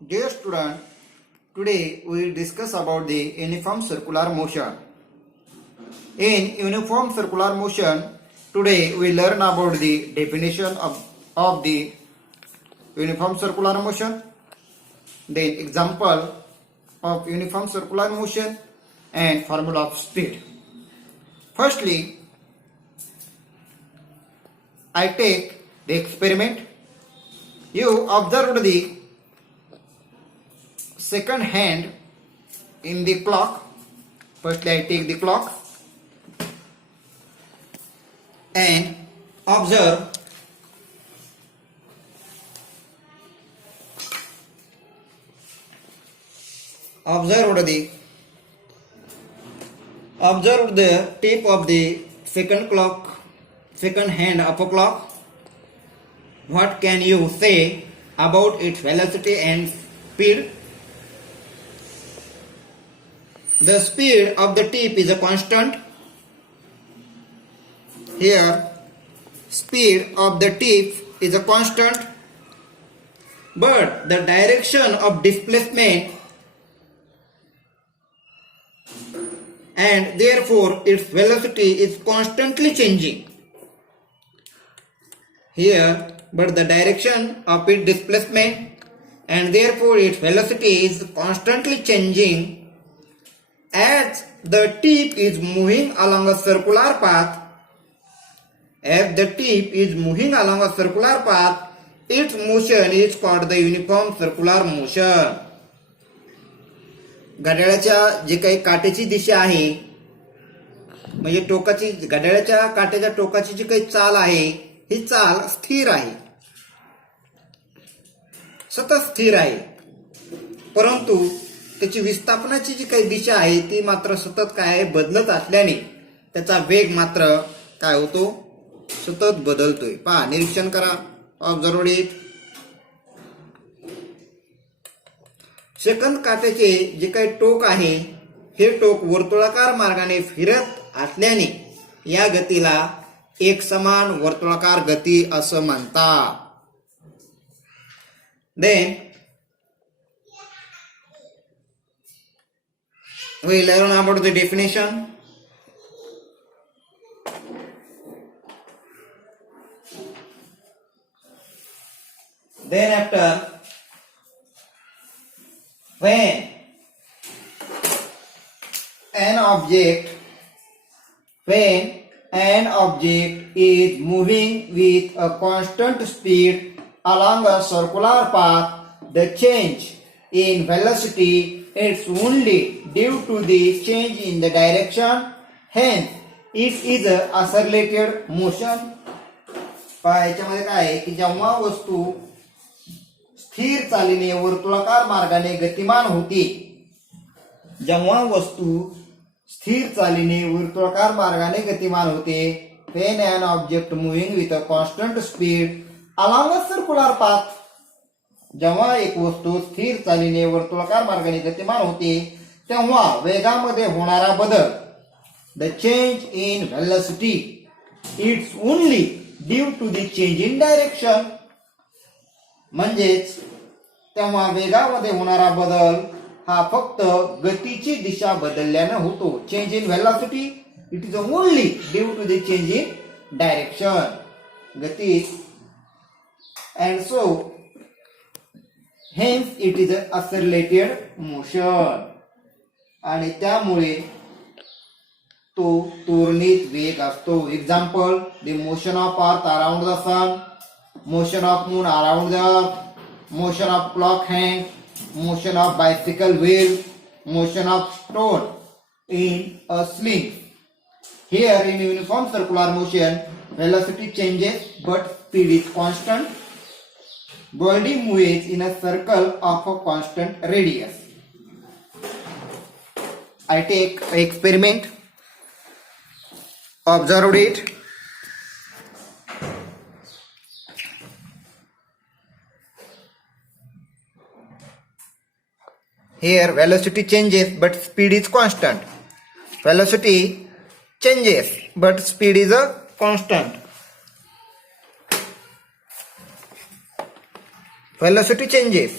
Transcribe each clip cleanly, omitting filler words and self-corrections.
Dear student, today we will discuss about the uniform circular motion. In uniform circular motion, today we learn about the definition of the uniform circular motion, then example of uniform circular motion and formula of speed. Firstly, I take the experiment. You observed the second hand in the clock. Firstly, I take the clock and observe the tip of the second hand of a clock. What can you say about its velocity and speed? The speed of the tip is a constant. Here, speed of the tip is a constant, but the direction of displacement and therefore its velocity is constantly changing. Here, but the direction of its displacement and therefore its velocity is constantly changing as the tip is moving along a circular path. As the tip is moving along a circular path, its motion is called the uniform circular motion. घड्याळाच्या जे काही काट्याची दिशा आहे, म्हणजे टोकाची घड्याळाच्या काट्याच्या टोकाची जी काही चाल आहे, ही चाल स्थिर आहे, सतत स्थिर आहे, परंतु त्याची विस्थापनाची जी काही दिशा आहे ती मात्र सतत काय आहे, बदलत असल्याने त्याचा वेग मात्र काय होतो, सतत बदलतोय. पहा, निरीक्षण करा. Observe it. सेकंद काट्याचे जे काही टोक आहे, हे टोक वर्तुळाकार मार्गाने फिरत असल्याने या गतीला एक समान वर्तुळाकार गती असं म्हणतात. Then we learn about the definition. Then after, when an object is moving with a constant speed along a circular path, the change in velocity is only due to the change in the direction, hence it is a accelerated motion. याच्यामध्ये काय आहे की जेव्हा वस्तू स्थिर चालीने वर्तुळाकार मार्गाने गतिमान होते, जेव्हा वस्तू स्थिर चालीने वर्तुळाकार मार्गाने गतिमान होते, when an object moving with a constant speed along a circular path, जेव्हा एक वस्तू स्थिर चालीने वर्तुळाकार मार्गाने गतिमान होते, तेव्हा वेगामध्ये होणारा बदल, the change in velocity, it's only due to the change in direction, म्हणजेच तेव्हा वेगामध्ये होणारा बदल हा फक्त गतीची दिशा बदलल्याने होतो. Change in velocity it is only due to the change in direction, गती, and so hence it is an accelerated motion, आणि त्यामुळे तो त्वरित वेग असतो. Example, the motion of earth around the sun, motion of moon around the earth, motion of clock hand, motion of bicycle wheel, motion of stone in a sling. Here in uniform circular motion, velocity changes but speed is constant. Body moves in a circle of a constant radius. I take an experiment. Observe it. Here velocity changes but speed is constant. Velocity changes but speed is a constant. velocity changes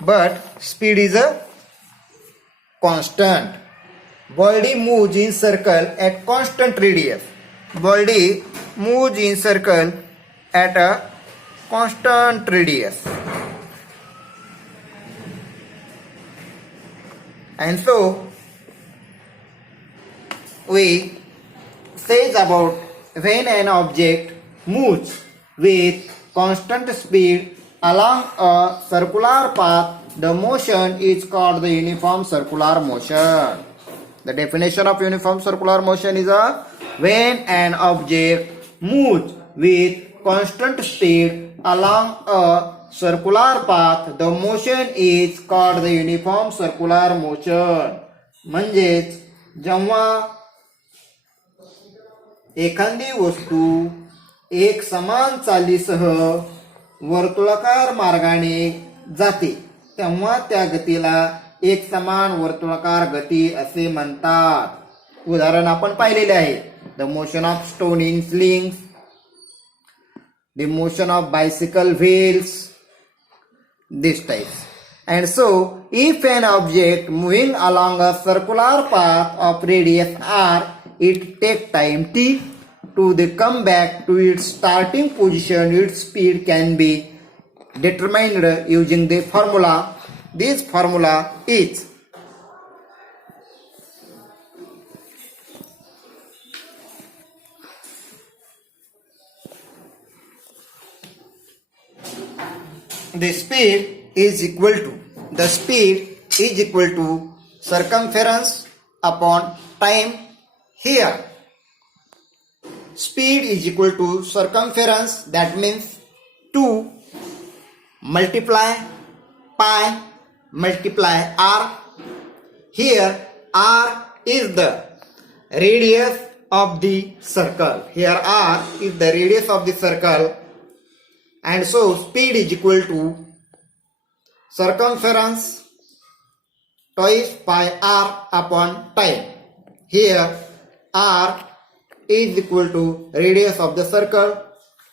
but speed is a constant. Body moves in circle at constant radius. Body moves in circle at a constant radius. And so we says about when an object moves with constant speed along a circular path, the motion is called the uniform circular motion. The definition of uniform circular motion is when an object moves with constant speed along a circular path, the motion is called the uniform circular motion. म्हणजेच जेव्हा एखादी वस्तू एक समान चालीसह वर्तुळाकार मार्गाने जाते तेव्हा त्या गतीला एक समान वर्तुळाकार गती असे म्हणतात. उदाहरण आपण पाहिलेले आहे. The motion of stone in slings, the motion of bicycle wheels, this types. And so, if an object moving along a circular path of radius r, it takes time t to come back to its starting position, its speed can be determined using the formula. This formula is the speed is equal to circumference upon time. Here speed is equal to circumference, that means 2 multiply pi multiply r. Here r is the radius of the circle. Here r is the radius of the circle, and so speed is equal to circumference twice pi r upon time. Here r is equal to radius of the circle.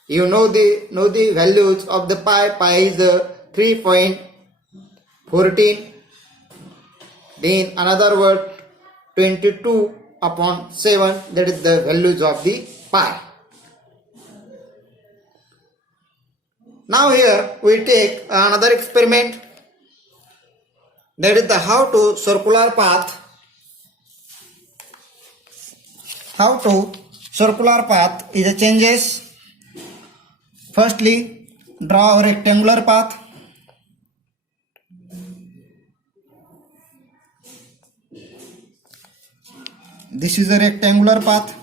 You know the values of the pi. Pi is 3.14. Then another word 22 upon 7. That is the values of the pi. Now here we take another experiment. That is the how to circular path is a changes. Firstly, draw a rectangular path. This is a rectangular path.